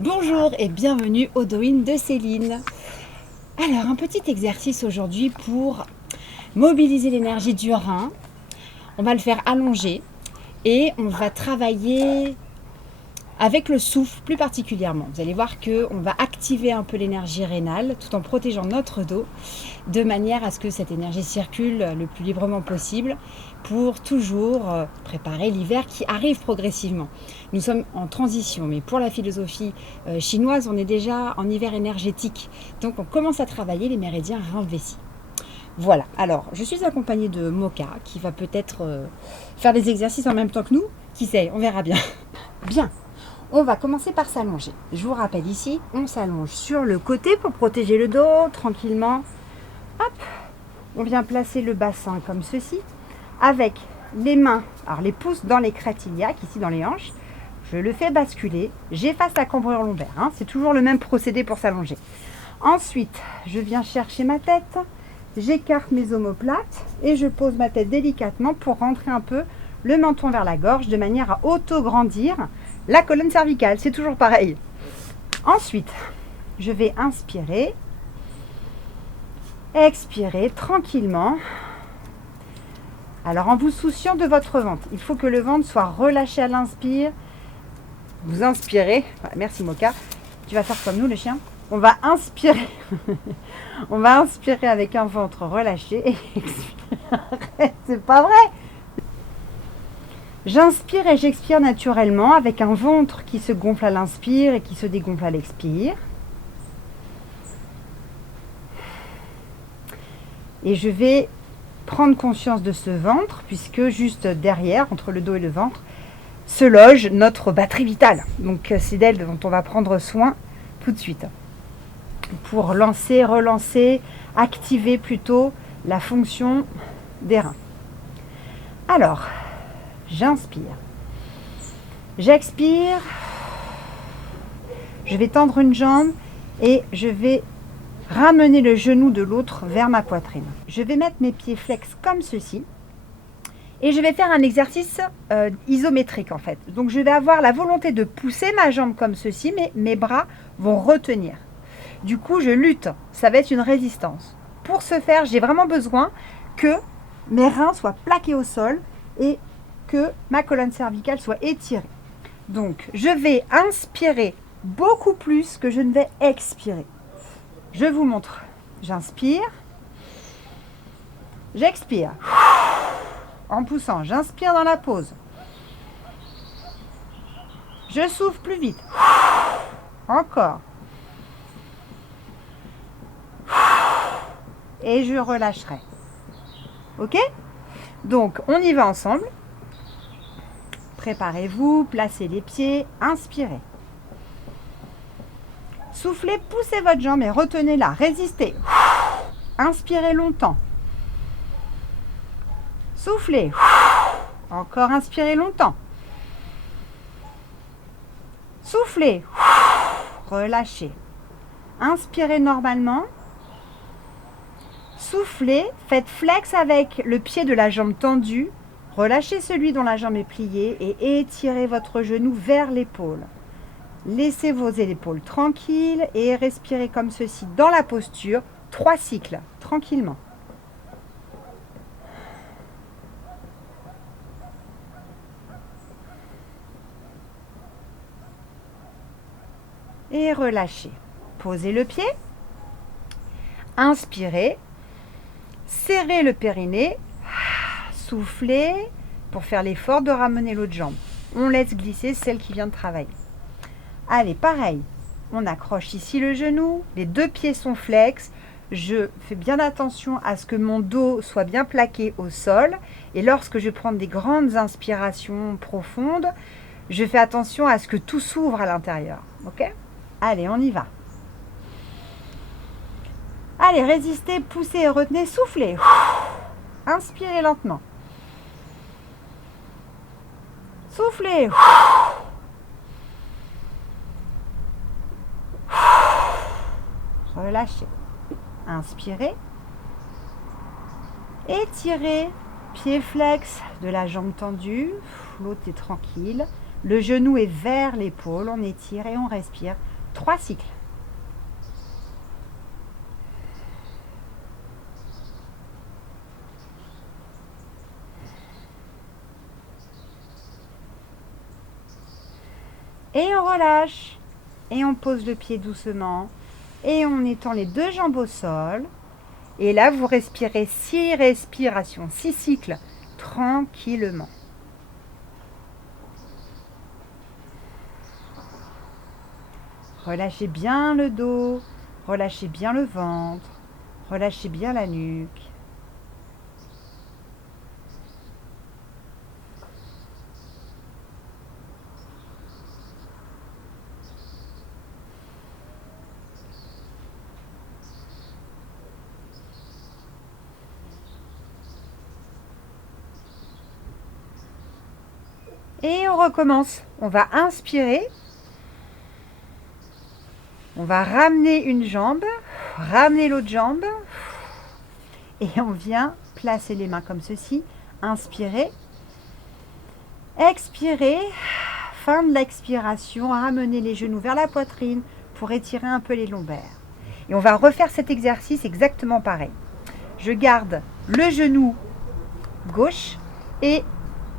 Bonjour et bienvenue au Doin de Céline. Alors, un petit exercice aujourd'hui pour mobiliser l'énergie du rein. On va le faire allonger et on va travailler avec le souffle plus particulièrement. Vous allez voir qu'on va activer un peu l'énergie rénale tout en protégeant notre dos de manière à ce que cette énergie circule le plus librement possible pour toujours préparer l'hiver qui arrive progressivement. Nous sommes en transition, mais pour la philosophie chinoise, on est déjà en hiver énergétique. Donc on commence à travailler les méridiens rein-vessie. Voilà, alors je suis accompagnée de Moka qui va peut-être faire des exercices en même temps que nous. Qui sait, on verra bien. Bien, on va commencer par s'allonger. Je vous rappelle ici, on s'allonge sur le côté pour protéger le dos tranquillement. Hop, on vient placer le bassin comme ceci, avec les mains, alors les pouces dans les crêtes iliaques, ici dans les hanches. Je le fais basculer, j'efface la cambrure lombaire, hein. C'est toujours le même procédé pour s'allonger. Ensuite, je viens chercher ma tête, j'écarte mes omoplates et je pose ma tête délicatement pour rentrer un peu le menton vers la gorge de manière à auto-grandir la colonne cervicale. C'est toujours pareil. Ensuite, je vais inspirer, expirer tranquillement. Alors en vous souciant de votre ventre, il faut que le ventre soit relâché à l'inspire. Vous inspirez, merci Moka, tu vas faire comme nous le chien. On va inspirer, on va inspirer avec un ventre relâché et expirer. C'est pas vrai. J'inspire et j'expire naturellement avec un ventre qui se gonfle à l'inspire et qui se dégonfle à l'expire. Et je vais prendre conscience de ce ventre puisque juste derrière, entre le dos et le ventre, se loge notre batterie vitale. Donc c'est d'elle dont on va prendre soin tout de suite. Pour lancer, relancer, activer plutôt la fonction des reins. Alors, j'inspire. J'expire. Je vais tendre une jambe et je vais ramener le genou de l'autre vers ma poitrine. Je vais mettre mes pieds flex comme ceci. Et je vais faire un exercice isométrique en fait. Donc je vais avoir la volonté de pousser ma jambe comme ceci, mais mes bras vont retenir. Du coup, je lutte. Ça va être une résistance. Pour ce faire, j'ai vraiment besoin que mes reins soient plaqués au sol et que ma colonne cervicale soit étirée. Donc, je vais inspirer beaucoup plus que je ne vais expirer. Je vous montre. J'inspire. J'expire. En poussant, j'inspire dans la pause. Je souffle plus vite. Encore. Et je relâcherai. Ok? Donc, on y va ensemble. Préparez-vous, placez les pieds, inspirez. Soufflez, poussez votre jambe et retenez-la. Résistez. Inspirez longtemps. Soufflez. Encore inspirez longtemps. Soufflez. Relâchez. Inspirez normalement. Soufflez. Faites flex avec le pied de la jambe tendue. Relâchez celui dont la jambe est pliée et étirez votre genou vers l'épaule. Laissez vos épaules tranquilles et respirez comme ceci dans la posture. 3 cycles, tranquillement. Et relâchez. Posez le pied. Inspirez. Serrez le périnée. Soufflez pour faire l'effort de ramener l'autre jambe. On laisse glisser celle qui vient de travailler. Allez, pareil. On accroche ici le genou. Les 2 pieds sont flex. Je fais bien attention à ce que mon dos soit bien plaqué au sol. Et lorsque je prends des grandes inspirations profondes, je fais attention à ce que tout s'ouvre à l'intérieur. Ok ? Allez, on y va. Allez, résistez, poussez et retenez, soufflez. Inspirez lentement. Soufflez. Relâchez. Inspirez. Étirez. Pied flex de la jambe tendue. L'autre est tranquille. Le genou est vers l'épaule, on étire et on respire. 3 cycles. Et on relâche. Et on pose le pied doucement. Et on étend les 2 jambes au sol. Et là, vous respirez 6 respirations, 6 cycles, tranquillement. Relâchez bien le dos, relâchez bien le ventre, relâchez bien la nuque. Et on recommence. On va inspirer. On va ramener une jambe, ramener l'autre jambe. Et on vient placer les mains comme ceci. Inspirez. Expirez. Fin de l'expiration. Ramenez les genoux vers la poitrine pour étirer un peu les lombaires. Et on va refaire cet exercice exactement pareil. Je garde le genou gauche et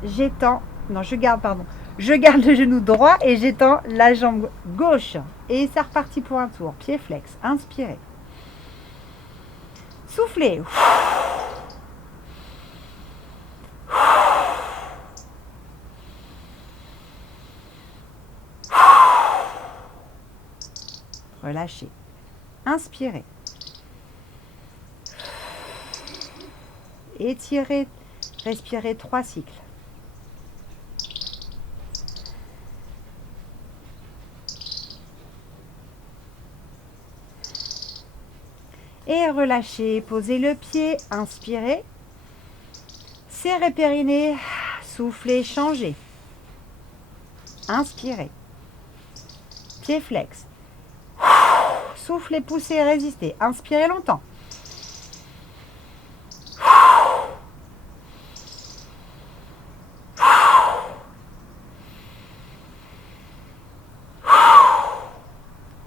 j'étends. Non, je garde le genou droit et j'étends la jambe gauche. Et c'est reparti pour un tour. Pied flex. Inspirez. Soufflez. Relâchez. Inspirez. Étirez. Respirez 3 cycles. Et relâchez, posez le pied, inspirez, serrez périnée, soufflez, changez. Inspirez, pied flex, soufflez, poussez, résistez, inspirez longtemps.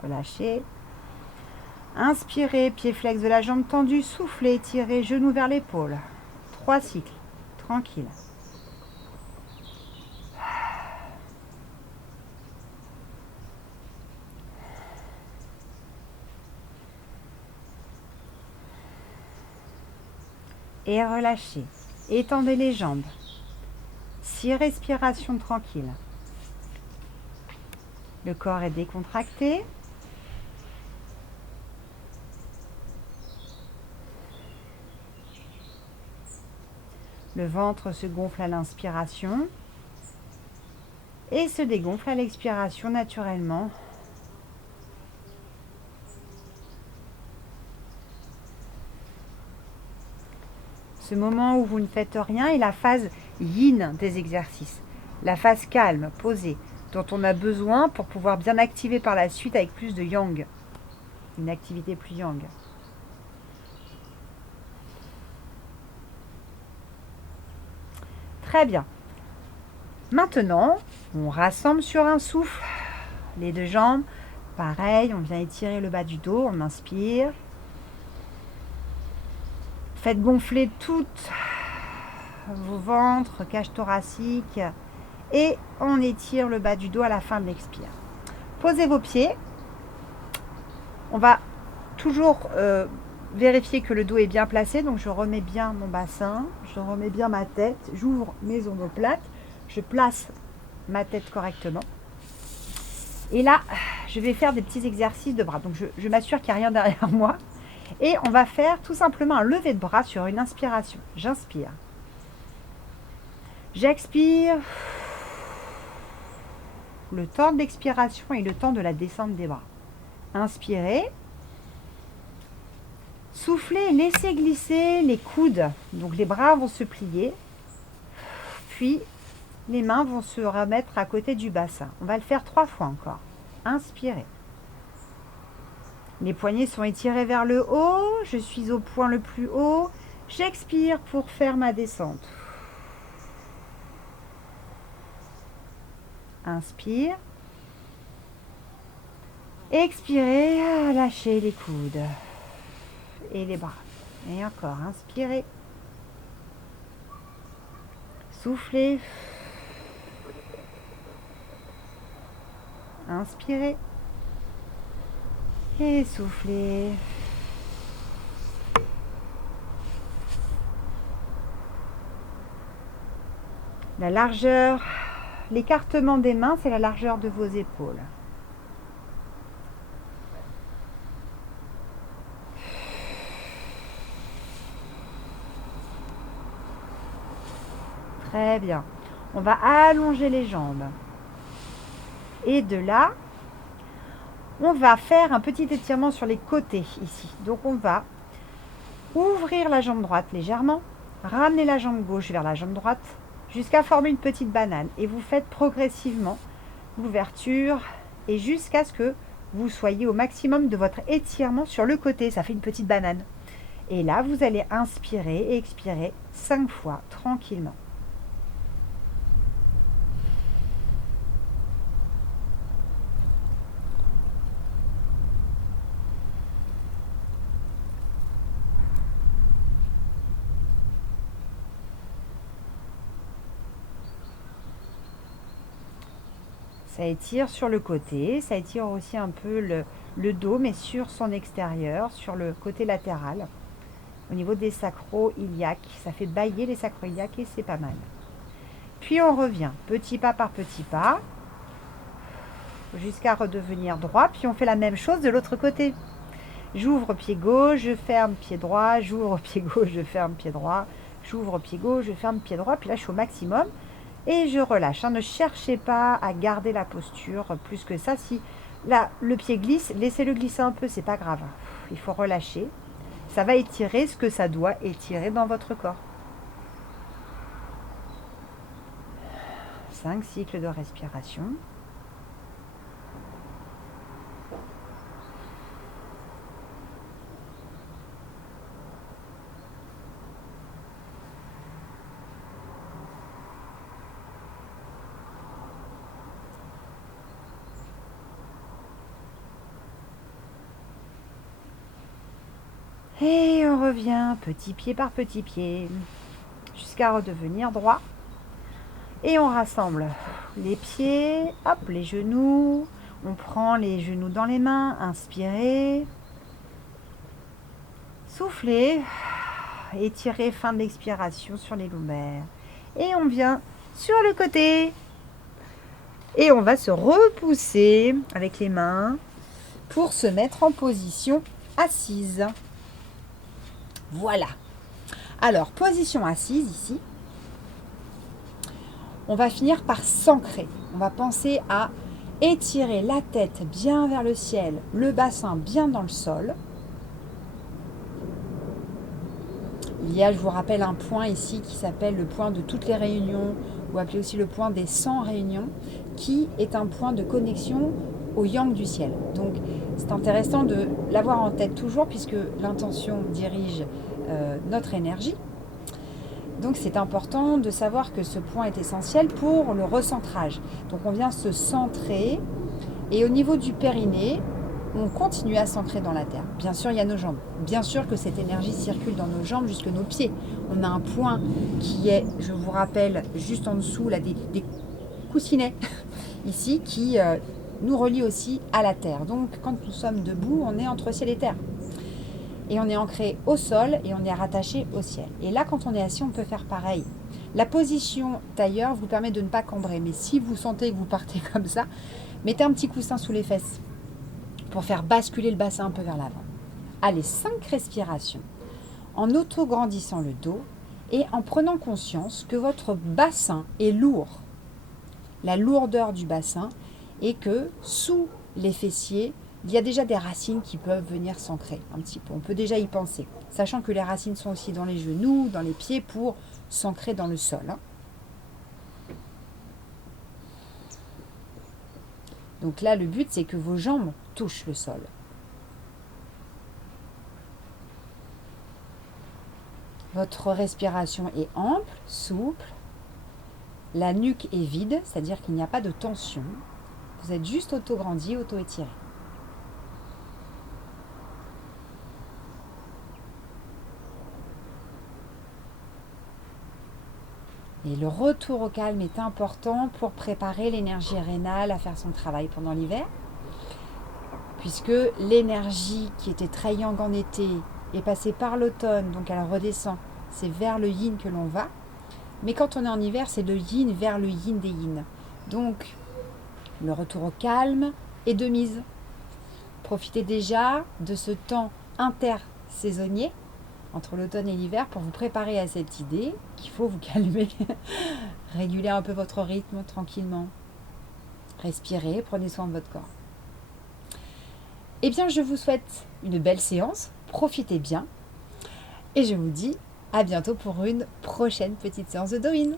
Relâchez. Inspirez, pied flex de la jambe tendue, soufflez, étirez, genou vers l'épaule. 3 cycles, tranquille. Et relâchez. Étendez les jambes. 6 respirations tranquilles. Le corps est décontracté. Le ventre se gonfle à l'inspiration et se dégonfle à l'expiration naturellement. Ce moment où vous ne faites rien est la phase yin des exercices, la phase calme, posée, dont on a besoin pour pouvoir bien activer par la suite avec plus de yang, une activité plus yang. Très bien. Maintenant, on rassemble sur un souffle les 2 jambes. Pareil, on vient étirer le bas du dos, on inspire. Faites gonfler toutes vos ventres, cage thoracique. Et on étire le bas du dos à la fin de l'expire. Posez vos pieds. On va toujours vérifier que le dos est bien placé. Donc je remets bien mon bassin, je remets bien ma tête, j'ouvre mes omoplates, je place ma tête correctement. Et là, je vais faire des petits exercices de bras. Donc je m'assure qu'il n'y a rien derrière moi. Et on va faire tout simplement un lever de bras sur une inspiration. J'inspire. J'expire. Le temps de l'expiration et le temps de la descente des bras. Inspirez. Soufflez, laissez glisser les coudes. Donc les bras vont se plier. Puis les mains vont se remettre à côté du bassin. On va le faire 3 fois encore. Inspirez. Les poignets sont étirés vers le haut. Je suis au point le plus haut. J'expire pour faire ma descente. Inspire. Expirez, lâchez les coudes et les bras. Et encore, inspirez. Soufflez. Inspirez. Et soufflez. La largeur, l'écartement des mains, c'est la largeur de vos épaules. Très bien. On va allonger les jambes. Et de là, on va faire un petit étirement sur les côtés ici. Donc on va ouvrir la jambe droite légèrement, ramener la jambe gauche vers la jambe droite, jusqu'à former une petite banane. Et vous faites progressivement l'ouverture et jusqu'à ce que vous soyez au maximum de votre étirement sur le côté. Ça fait une petite banane. Et là, vous allez inspirer et expirer 5 fois tranquillement. Ça étire sur le côté, ça étire aussi un peu le dos, mais sur son extérieur, sur le côté latéral. Au niveau des sacro-iliaques, ça fait bailler les sacro-iliaques et c'est pas mal. Puis on revient, petit pas par petit pas, jusqu'à redevenir droit. Puis on fait la même chose de l'autre côté. J'ouvre pied gauche, je ferme pied droit, j'ouvre pied gauche, je ferme pied droit, j'ouvre pied gauche, je ferme pied droit. Puis là, je suis au maximum. Et je relâche. Ne cherchez pas à garder la posture plus que ça. Si là, le pied glisse, laissez-le glisser un peu, c'est pas grave. Il faut relâcher. Ça va étirer ce que ça doit étirer dans votre corps. 5 cycles de respiration. Et on revient petit pied par petit pied jusqu'à redevenir droit. Et on rassemble les pieds, hop, les genoux. On prend les genoux dans les mains, inspirez. Soufflez, étirez, fin de l'expiration sur les lombaires. Et on vient sur le côté. Et on va se repousser avec les mains pour se mettre en position assise. Voilà. Alors, position assise ici. On va finir par s'ancrer. On va penser à étirer la tête bien vers le ciel, le bassin bien dans le sol. Il y a, je vous rappelle, un point ici qui s'appelle le point de toutes les réunions, ou appelé aussi le point des 100 réunions, qui est un point de connexion au yang du ciel. Donc c'est intéressant de l'avoir en tête toujours puisque l'intention dirige notre énergie. Donc c'est important de savoir que ce point est essentiel pour le recentrage. Donc on vient se centrer et au niveau du périnée, on continue à s'ancrer dans la terre. Bien sûr, il y a nos jambes. Bien sûr que cette énergie circule dans nos jambes jusque nos pieds. On a un point qui est, je vous rappelle, juste en dessous là, des coussinets ici qui nous relie aussi à la terre. Donc quand nous sommes debout, on est entre ciel et terre. Et on est ancré au sol et on est rattaché au ciel. Et là, quand on est assis, on peut faire pareil. La position tailleur vous permet de ne pas cambrer. Mais si vous sentez que vous partez comme ça, mettez un petit coussin sous les fesses pour faire basculer le bassin un peu vers l'avant. Allez, 5 respirations en auto-grandissant le dos et en prenant conscience que votre bassin est lourd. La lourdeur du bassin et que sous les fessiers, il y a déjà des racines qui peuvent venir s'ancrer un petit peu. On peut déjà y penser, sachant que les racines sont aussi dans les genoux, dans les pieds pour s'ancrer dans le sol. Donc là, le but, c'est que vos jambes touchent le sol. Votre respiration est ample, souple. La nuque est vide, c'est-à-dire qu'il n'y a pas de tension. Vous êtes juste auto-grandi, auto-étiré. Et le retour au calme est important pour préparer l'énergie rénale à faire son travail pendant l'hiver, puisque l'énergie qui était très yang en été est passée par l'automne, donc elle redescend. C'est vers le yin que l'on va. Mais quand on est en hiver, c'est le yin vers le yin des yin. Donc, le retour au calme est de mise. Profitez déjà de ce temps intersaisonnier entre l'automne et l'hiver pour vous préparer à cette idée qu'il faut vous calmer, réguler un peu votre rythme tranquillement. Respirez, prenez soin de votre corps. Eh bien, je vous souhaite une belle séance, profitez bien et je vous dis à bientôt pour une prochaine petite séance de Douyin.